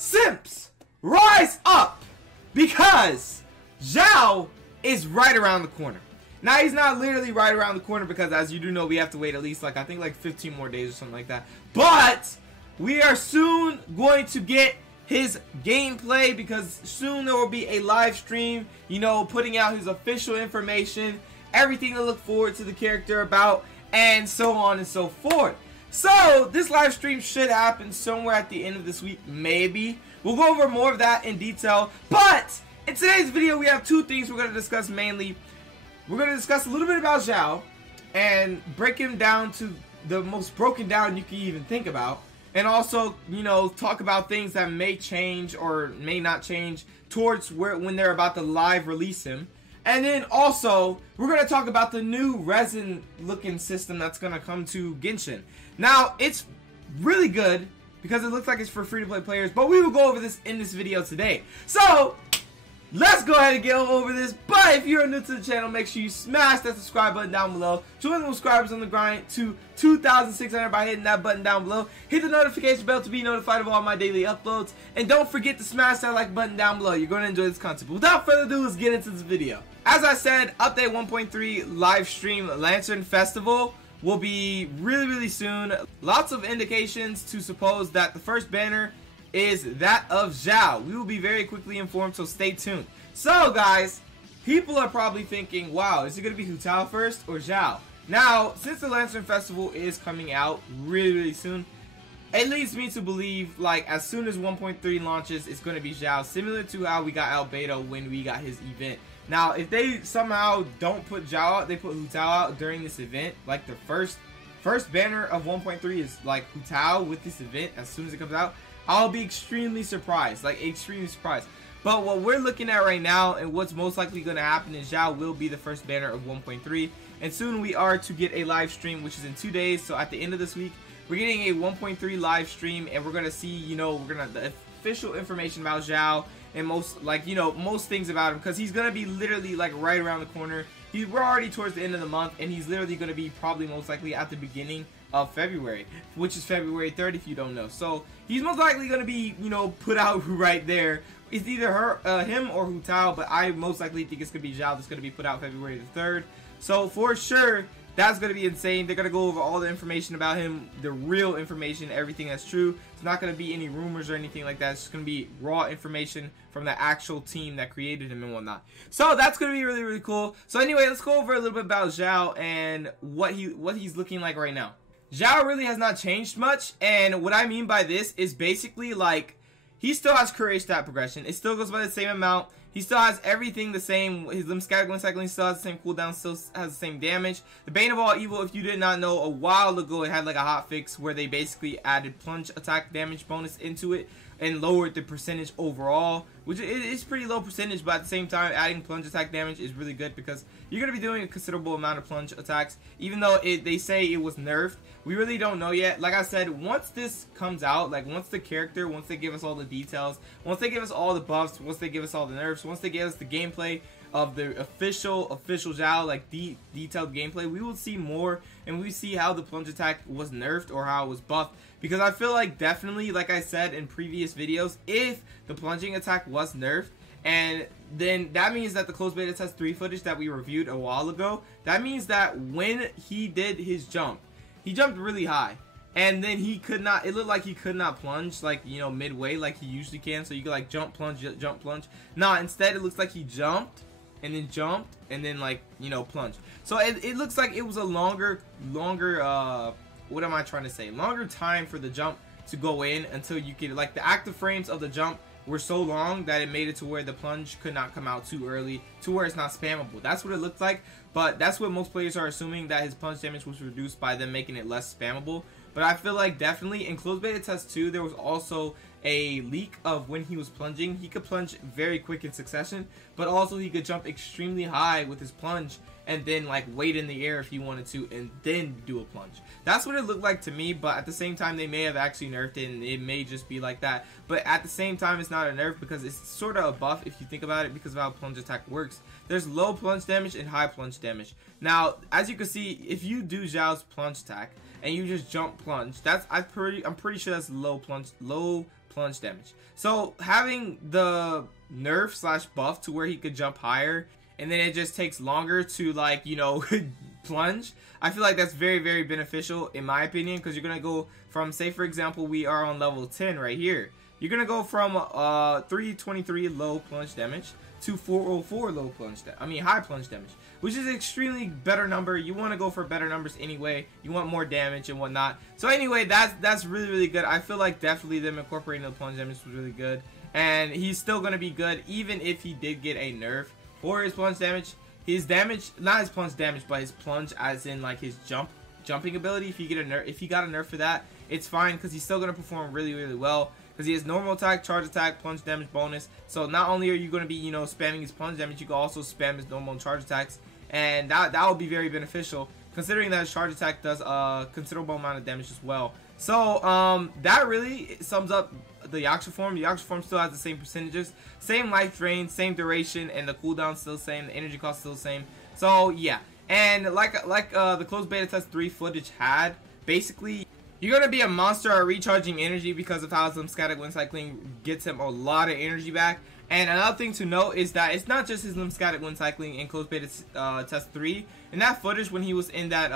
Simps, rise up! Because Xiao is right around the corner. Now, he's not literally right around the corner because, as you do know, we have to wait at least, I think 15 more days or something like that. But we are soon going to get his gameplay because soon there will be a live stream, you know, putting out his official information, everything to look forward to the character about, and so on and so forth. So, this live stream should happen somewhere at the end of this week, maybe. We'll go over more of that in detail. But, in today's video, we have two things we're going to discuss mainly. We're going to discuss a little bit about Xiao, and break him down to the most broken down you can even think about. And also, you know, talk about things that may change or may not change towards when they're about to live release him. And then also, we're going to talk about the new resin looking system that's going to come to Genshin. Now, it's really good because it looks like it's for free-to-play players, but we will go over this in this video today. So, let's go ahead and get over this. But if you're new to the channel, make sure you smash that subscribe button down below. Join the subscribers on the grind to 2,600 by hitting that button down below. Hit the notification bell to be notified of all my daily uploads. And don't forget to smash that like button down below. You're going to enjoy this content. But without further ado, let's get into this video. As I said, update 1.3 live stream Lantern Festival will be really soon. Lots of indications to suppose that the first banner is that of Xiao. We will be very quickly informed, so stay tuned. So guys, people are probably thinking, wow, is it going to be Hu Tao first or Xiao? Now, since the Lantern Festival is coming out really soon, it leads me to believe, like, as soon as 1.3 launches, it's going to be Xiao, similar to how we got Albedo when we got his event. Now, if they somehow don't put Xiao out, they put Hu Tao out during this event, like the first banner of 1.3 is like Hu Tao with this event as soon as it comes out, I'll be extremely surprised, like extremely surprised. But what we're looking at right now and what's most likely going to happen is Xiao will be the first banner of 1.3, and soon we are to get a live stream, which is in 2 days. So at the end of this week, we're getting a 1.3 live stream, and we're going to see, you know, the official information about Xiao and most, like, you know, most things about him, because he's going to be literally like right around the corner. We're already towards the end of the month, and he's literally going to be probably most likely at the beginning of February, which is February 3rd if you don't know. So he's most likely going to be, you know, put out right there. It's either him or Hu Tao, but I most likely think it's going to be Xiao that's going to be put out February the 3rd. So for sure, that's going to be insane. They're going to go over all the information about him, the real information, everything that's true. It's not going to be any rumors or anything like that. It's just going to be raw information from the actual team that created him and whatnot. So that's going to be really cool. So anyway, let's go over a little bit about Xiao and what he's looking like right now. Xiao really has not changed much, and what I mean by this is basically, like, he still has courier stat progression. It still goes by the same amount. He still has everything the same. His limb scattering cycling still has the same cooldown, still has the same damage. The Bane of All Evil, if you did not know, a while ago it had like a hotfix where they basically added plunge attack damage bonus into it and lowered the percentage overall, which is pretty low percentage, but at the same time, adding plunge attack damage is really good because you're going to be doing a considerable amount of plunge attacks, even though they say it was nerfed. We really don't know yet. Like I said, once this comes out, like once the character, once they give us all the details, once they give us all the buffs, once they give us all the nerfs, once they give us the gameplay of the official Xiao, like detailed gameplay, we will see more, and we see how the plunge attack was nerfed or how it was buffed. Because I feel like definitely, like I said in previous videos, if the plunging attack was nerfed, and then that means that the closed beta test 3 footage that we reviewed a while ago, that means that when he did his jump, he jumped really high, and then he could not, it looked like he could not plunge, like, you know, midway like he usually can. So you could like jump, plunge. Nah, instead it looks like he jumped and then like, you know, plunge. So it looks like it was a longer what am I trying to say? Longer time for the jump to go in until you could, like, the active frames of the jump were so long that it made it to where the plunge could not come out too early, to where it's not spammable. That's what it looked like, but that's what most players are assuming, that his plunge damage was reduced by them making it less spammable. But I feel like definitely in closed beta test 2, there was also a leak of when he was plunging. He could plunge very quick in succession, but also he could jump extremely high with his plunge, and then like wait in the air if he wanted to and then do a plunge. That's what it looked like to me, but at the same time they may have actually nerfed it and it may just be like that. But at the same time it's not a nerf because it's sort of a buff if you think about it, because of how plunge attack works. There's low plunge damage and high plunge damage. Now as you can see, if you do Xiao's plunge attack and you just jump plunge, that's I'm pretty sure that's low plunge damage. So having the nerf slash buff to where he could jump higher and then it just takes longer to, like, you know, plunge, I feel like that's very, very beneficial in my opinion, because you're gonna go from, say for example we are on level 10 right here, you're gonna go from 323 low plunge damage to 404 low plunge high plunge damage, which is an extremely better number. You want to go for better numbers anyway. You want more damage and whatnot. So anyway, that's really, really good. I feel like definitely them incorporating the plunge damage was really good, and he's still gonna be good even if he did get a nerf for his plunge damage. His damage, not his plunge damage, but his plunge as in like his jumping ability. If he got a nerf for that, it's fine because he's still gonna perform really, really well. Because he has normal attack, charge attack, plunge damage bonus. So not only are you going to be, you know, spamming his plunge damage, you can also spam his normal and charge attacks. And that will be very beneficial, considering that his charge attack does a considerable amount of damage as well. So that really sums up the Yaksha form. The Yaksha form still has the same percentages, same life drain, same duration, and the cooldown still the same, the energy cost still the same. So yeah, and like the closed beta test 3 footage had, basically you're going to be a monster at recharging energy because of how lymphatic wind cycling gets him a lot of energy back. And another thing to note is that it's not just his lymphatic wind cycling in closed beta test 3. In that footage when he was in that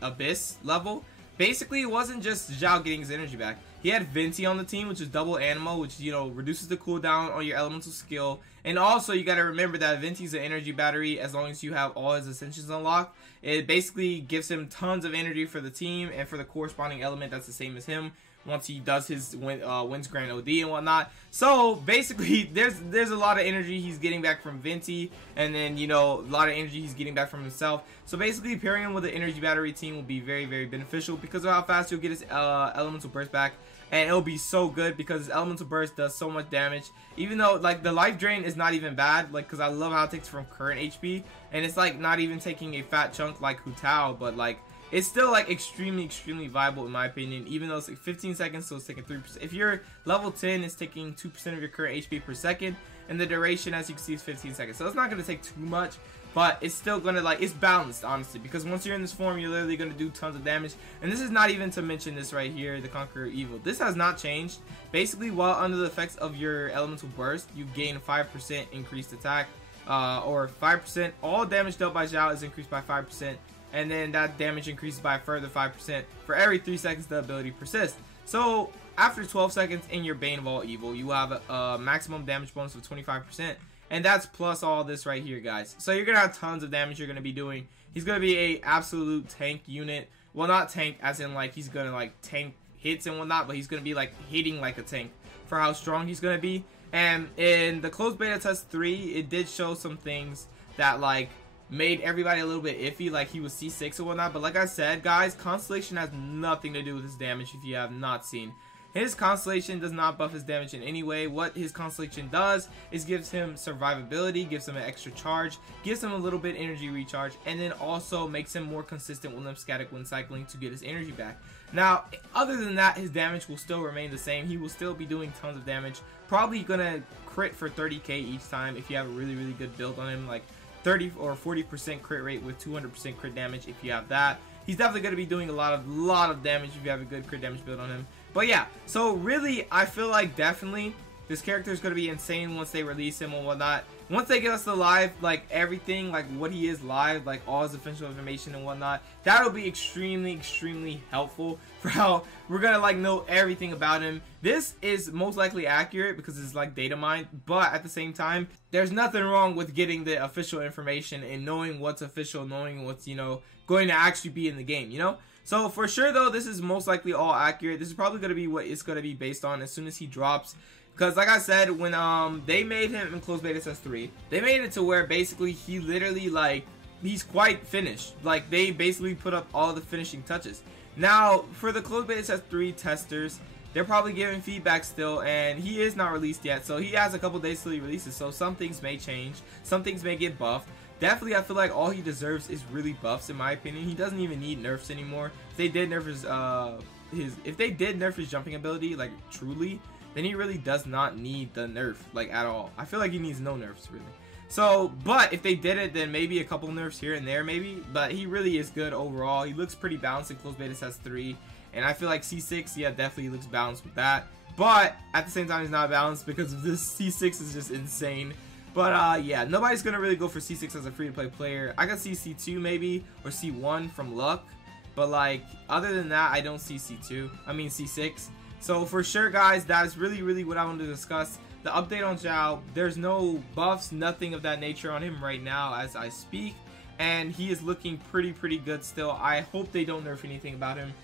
abyss level, basically it wasn't just Xiao getting his energy back. He had Venti on the team, which is double animal, which, you know, reduces the cooldown on your elemental skill. And also you got to remember that Venti's an energy battery as long as you have all his ascensions unlocked. It basically gives him tons of energy for the team and for the corresponding element that's the same as him once he does his Wind's Grand OD and whatnot. So basically there's a lot of energy he's getting back from Venti, and then, you know, a lot of energy he's getting back from himself. So basically pairing him with the energy battery team will be very, very beneficial because of how fast he'll get his elemental burst back. And it'll be so good because his elemental burst does so much damage, even though like the life drain is not even bad, like, because I love how it takes from current HP, and it's like not even taking a fat chunk like Hu Tao, but like it's still like extremely, extremely viable in my opinion, even though it's like 15 seconds, so it's taking 3%. If you're level 10, it's taking 2% of your current HP per second, and the duration, as you can see, is 15 seconds. So it's not going to take too much, but it's still going to, like, it's balanced, honestly, because once you're in this form, you're literally going to do tons of damage. And this is not even to mention this right here, the Conqueror of Evil. This has not changed. Basically, while under the effects of your elemental burst, you gain 5% increased attack, or 5%. All damage dealt by Xiao is increased by 5%. And then that damage increases by a further 5% for every 3 seconds the ability persists. So after 12 seconds in your Bane of All Evil, you have a maximum damage bonus of 25%, and that's plus all this right here, guys. So you're gonna have tons of damage you're gonna be doing. He's gonna be a absolute tank unit. Well, not tank as in like he's gonna like tank hits and whatnot, but he's gonna be like hitting like a tank for how strong he's gonna be. And in the closed beta test 3, it did show some things that like made everybody a little bit iffy, like he was C6 and whatnot. But like I said, guys, Constellation has nothing to do with his damage if you have not seen. His Constellation does not buff his damage in any way. What his Constellation does is gives him survivability, gives him an extra charge, gives him a little bit energy recharge, and then also makes him more consistent with lymphatic wind cycling to get his energy back. Now, other than that, his damage will still remain the same. He will still be doing tons of damage. Probably gonna crit for 30k each time if you have a really, really good build on him, like 30 or 40% crit rate with 200% crit damage if you have that. He's definitely going to be doing a lot of damage if you have a good crit damage build on him. But yeah, so really I feel like definitely this character is going to be insane once they release him and whatnot. Once they give us the live, like everything, like what he is live, like all his official information and whatnot, that'll be extremely, extremely helpful for how we're gonna like know everything about him. This is most likely accurate because it's like data mined, but at the same time, there's nothing wrong with getting the official information and knowing what's official, knowing what's, you know, going to actually be in the game, you know? So for sure though, this is most likely all accurate. This is probably gonna be what it's gonna be based on as soon as he drops. Because like I said, when they made him in closed beta test 3, they made it to where basically he literally like, he's quite finished. Like they basically put up all the finishing touches. Now for the closed beta test 3 testers, they're probably giving feedback still, and he is not released yet, so he has a couple days till he releases, so some things may change, some things may get buffed. definitely I feel like all he deserves is really buffs in my opinion. He doesn't even need nerfs anymore. If they did nerf his jumping ability like truly, then he really does not need the nerf like at all. I feel like he needs no nerfs really. So, but if they did it, then maybe a couple nerfs here and there maybe, but he really is good overall. He looks pretty balanced in close beta test 3, and I feel like C6, yeah, definitely looks balanced with that. But at the same time, he's not balanced because of this. C6 is just insane. But yeah, nobody's gonna really go for C6 as a free-to-play player. I can see C2 maybe, or C1 from luck, but like other than that, I don't see C6. So for sure, guys, that's really what I wanted to discuss. The update on Xiao, there's no buffs, nothing of that nature on him right now as I speak, and he is looking pretty good still. I hope they don't nerf anything about him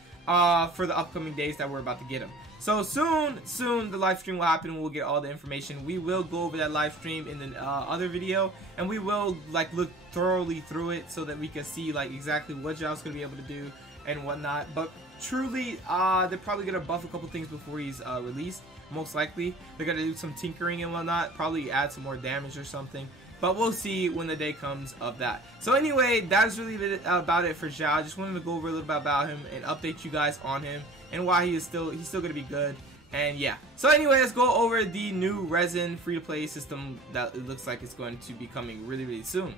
for the upcoming days that we're about to get him. So soon the live stream will happen and we'll get all the information. We will go over that live stream in the other video, and we will like look thoroughly through it so that we can see like exactly what Xiao's gonna be able to do and whatnot. But truly, they're probably gonna buff a couple things before he's released. Most likely they're gonna do some tinkering and whatnot, probably add some more damage or something, but we'll see when the day comes of that. So anyway, that's really about it for Xiao. I just wanted to go over a little bit about him and update you guys on him and why he's still gonna be good. And yeah, so anyway, let's go over the new RESIN free-to-play system that it looks like it's going to be coming really soon.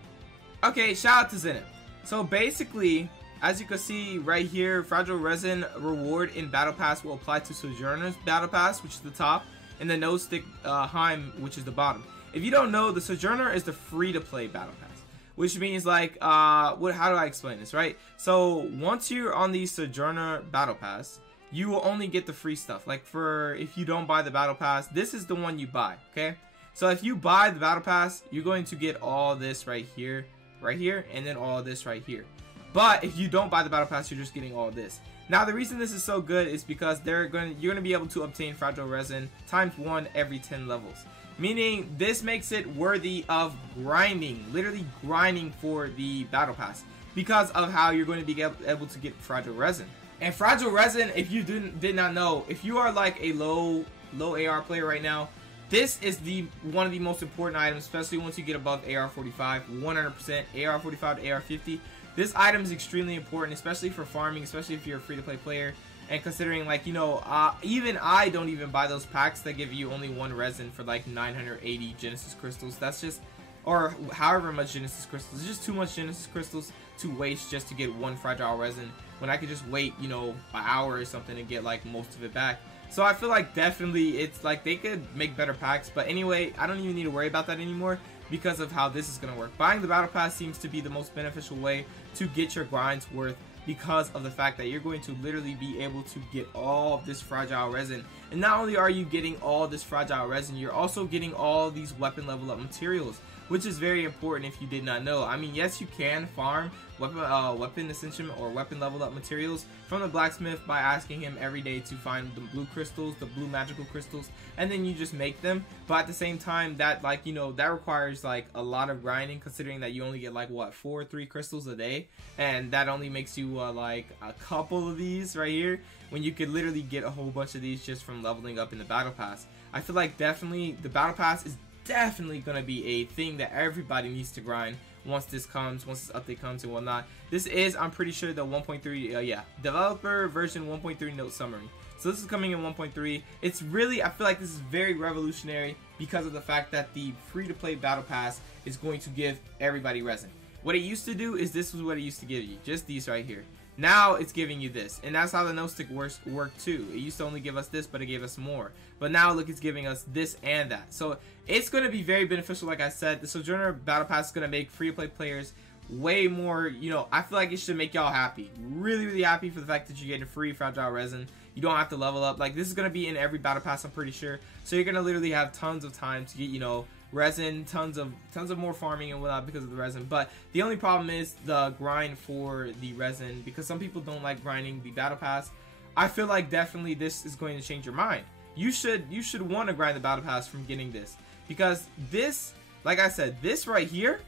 Okay, shout out to Zenith. So basically, as you can see right here, Fragile Resin reward in Battle Pass will apply to Sojourner's Battle Pass, which is the top, and the No Stick Heim, which is the bottom. If you don't know, the Sojourner is the free-to-play Battle Pass, which means like, how do I explain this, right? So once you're on the Sojourner Battle Pass, you will only get the free stuff. Like if you don't buy the Battle Pass, this is the one you buy, okay? So if you buy the Battle Pass, you're going to get all this right here, and then all this right here. But if you don't buy the Battle Pass, you're just getting all this. Now, the reason this is so good is because you're going to be able to obtain Fragile Resin ×1 every 10 levels. Meaning, this makes it worthy of grinding, literally grinding for the Battle Pass, because of how you're going to be able to get Fragile Resin. And Fragile Resin, if you did not know, if you are like a low AR player right now, this is one of the most important items, especially once you get above AR 45, 100% AR 45 to AR 50. This item is extremely important, especially for farming, especially if you're a free-to-play player. And considering, like, you know, even I don't even buy those packs that give you only one resin for like 980 Genesis crystals. That's just, or however much Genesis crystals. It's just too much Genesis crystals to waste just to get one fragile resin, when I could just wait, you know, an hour or something to get like most of it back. So I feel like definitely it's like they could make better packs, but anyway, I don't even need to worry about that anymore because of how this is going to work. Buying the Battle Pass seems to be the most beneficial way to get your grinds worth, because of the fact that you're going to literally be able to get all of this fragile resin. And not only are you getting all this fragile resin, you're also getting all these weapon level up materials, which is very important if you did not know. I mean, yes, you can farm weapon ascension or weapon level up materials from the blacksmith by asking him every day to find the blue crystals, the blue magical crystals, and then you just make them. But at the same time, that, like, you know, that requires like a lot of grinding, considering that you only get like what, 4 or 3 crystals a day, and that only makes you like a couple of these right here, when you could literally get a whole bunch of these just from leveling up in the Battle Pass. I feel like definitely the Battle Pass is definitely gonna be a thing that everybody needs to grind once this update comes and whatnot. This is, I'm pretty sure, the 1.3 developer version 1.3 note summary. So this is coming in 1.3. It's really, I feel like this is very revolutionary because of the fact that the free-to-play Battle Pass is going to give everybody resin. What it used to do is, this was what it used to give you, just these right here. Now it's giving you this, and that's how the no stick worked too. It used to only give us this, but it gave us more. But now look, it's giving us this and that. So it's going to be very beneficial. Like I said, the Sojourner Battle Pass is going to make free-to-play players way more, you know, I feel like it should make y'all happy. Really happy for the fact that you're getting free fragile resin. You don't have to level up. Like, this is going to be in every Battle Pass, I'm pretty sure. So you're going to literally have tons of time to get, you know, resin, tons of more farming and whatnot because of the resin. But the only problem is the grind for the resin, because some people don't like grinding the Battle Pass. I feel like definitely this is going to change your mind. You should want to grind the Battle Pass from getting this, because this, like I said, this right here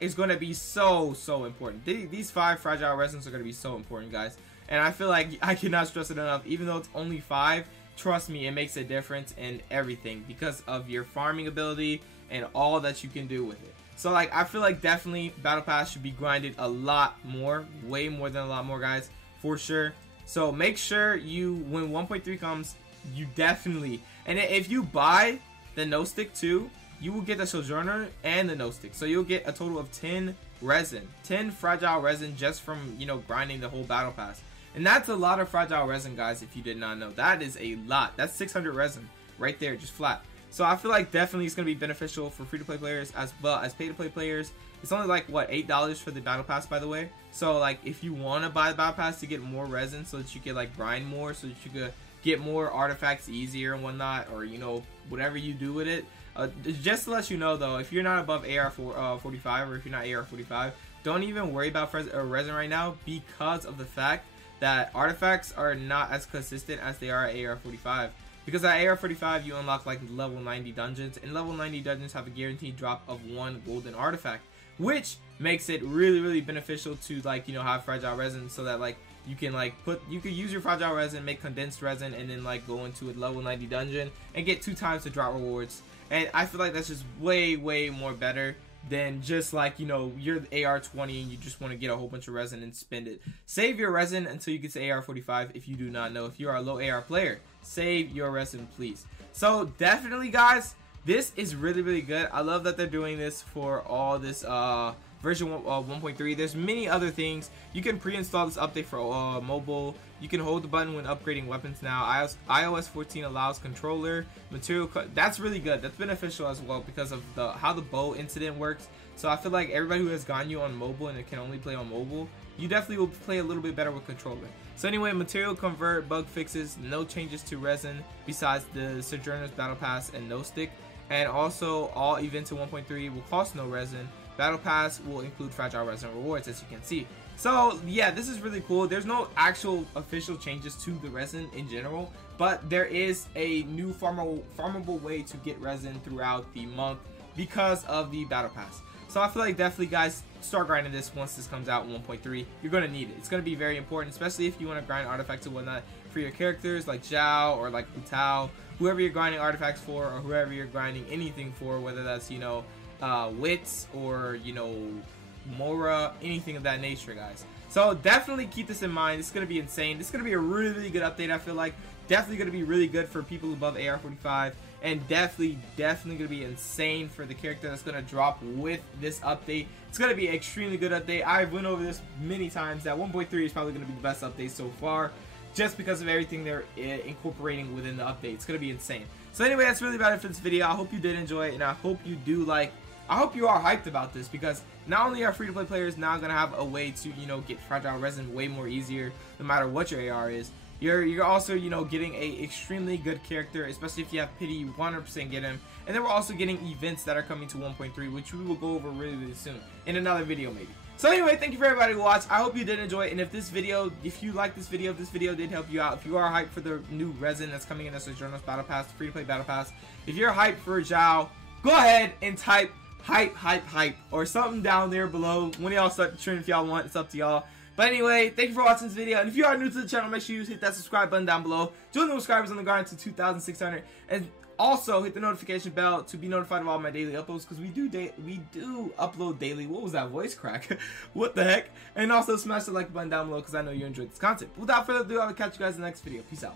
is going to be so important. These 5 fragile resins are going to be so important, guys. And I feel like I cannot stress it enough. Even though it's only 5, trust me, it makes a difference in everything because of your farming ability and all that you can do with it. So like I feel like definitely Battle Pass should be grinded a lot more, way more than a lot more, guys, for sure. So make sure you, when 1.3 comes, you definitely, and if you buy the no stick too, you will get the Sojourner and the no stick. So you'll get a total of 10 resin, 10 fragile resin just from, you know, grinding the whole Battle Pass. And that's a lot of fragile resin, guys, if you did not know. That is a lot. That's 600 resin right there, just flat. So I feel like definitely it's going to be beneficial for free-to-play players as well as pay-to-play players. It's only like, what, $8 for the Battle Pass, by the way. So like if you want to buy the Battle Pass to get more resin so that you can like grind more, so that you could get more artifacts easier and whatnot, or you know, whatever you do with it. Just to let you know though, if you're not above AR 45, or if you're not AR 45, don't even worry about resin right now, because of the fact that artifacts are not as consistent as they are at AR 45. Because at AR 45 you unlock like level 90 dungeons, and level 90 dungeons have a guaranteed drop of 1 golden artifact, which makes it really beneficial to like, you know, have fragile resin, so that like you can like you could use your fragile resin, make condensed resin, and then like go into a level 90 dungeon and get 2 times the drop rewards. And I feel like that's just way more better than just like, you know, you're the AR 20 and you just want to get a whole bunch of resin and spend it. Save your resin until you get to AR 45 if you do not know. If you are a low AR player, save your resin, please. So definitely, guys, this is really good. I love that they're doing this for all this version 1.3. There's many other things. You can pre-install this update for mobile. You can hold the button when upgrading weapons now. iOS 14 allows controller material. That's really good. That's beneficial as well because of how the bow incident works. So I feel like everybody who has gotten you on mobile and it can only play on mobile, you definitely will play a little bit better with controller. So anyway, material convert, bug fixes, no changes to resin besides the Sojourner's Battle Pass and no stick. And also all events in 1.3 will cost no resin. Battle Pass will include fragile resin rewards, as you can see. So yeah, this is really cool. There's no actual official changes to the resin in general, but there is a new farmable way to get resin throughout the month because of the Battle Pass. So I feel like definitely, guys, start grinding this once this comes out in 1.3. You're going to need it. It's going to be very important, especially if you want to grind artifacts and whatnot for your characters like Xiao or like Xiao, whoever you're grinding artifacts for, or whoever you're grinding anything for, whether that's, you know, wits or, you know, Mora, anything of that nature, guys. So definitely keep this in mind. It's going to be insane. This is going to be a really good update. I feel like definitely going to be really good for people above AR 45, and definitely going to be insane for the character that's going to drop with this update. It's going to be an extremely good update. I've went over this many times that 1.3 is probably going to be the best update so far, just because of everything they're incorporating within the update. It's going to be insane. So anyway, that's really about it for this video. I hope you did enjoy it, and I hope you do like, I hope you are hyped about this, because not only are free-to-play players now going to have a way to, you know, get fragile resin way more easier, no matter what your AR is, you're also, you know, getting a extremely good character, especially if you have pity, you 100% get him. And then we're also getting events that are coming to 1.3, which we will go over really soon in another video maybe. So anyway, thank you for everybody who watched. I hope you did enjoy it, and if you like this video, if this video did help you out, if you are hyped for the new resin that's coming in as a Sojourner's Battle Pass, free-to-play Battle Pass, if you're hyped for Xiao, go ahead and type hype or something down there below. One of y'all start the trend if y'all want. It's up to y'all. But anyway, thank you for watching this video, and if you are new to the channel, make sure you hit that subscribe button down below. Join the subscribers on the grind to 2,600, and also hit the notification bell to be notified of all my daily uploads, because we do upload daily. What was that voice crack? What the heck? And also smash the like button down below, because I know you enjoyed this content. Without further ado, I will catch you guys in the next video. Peace out.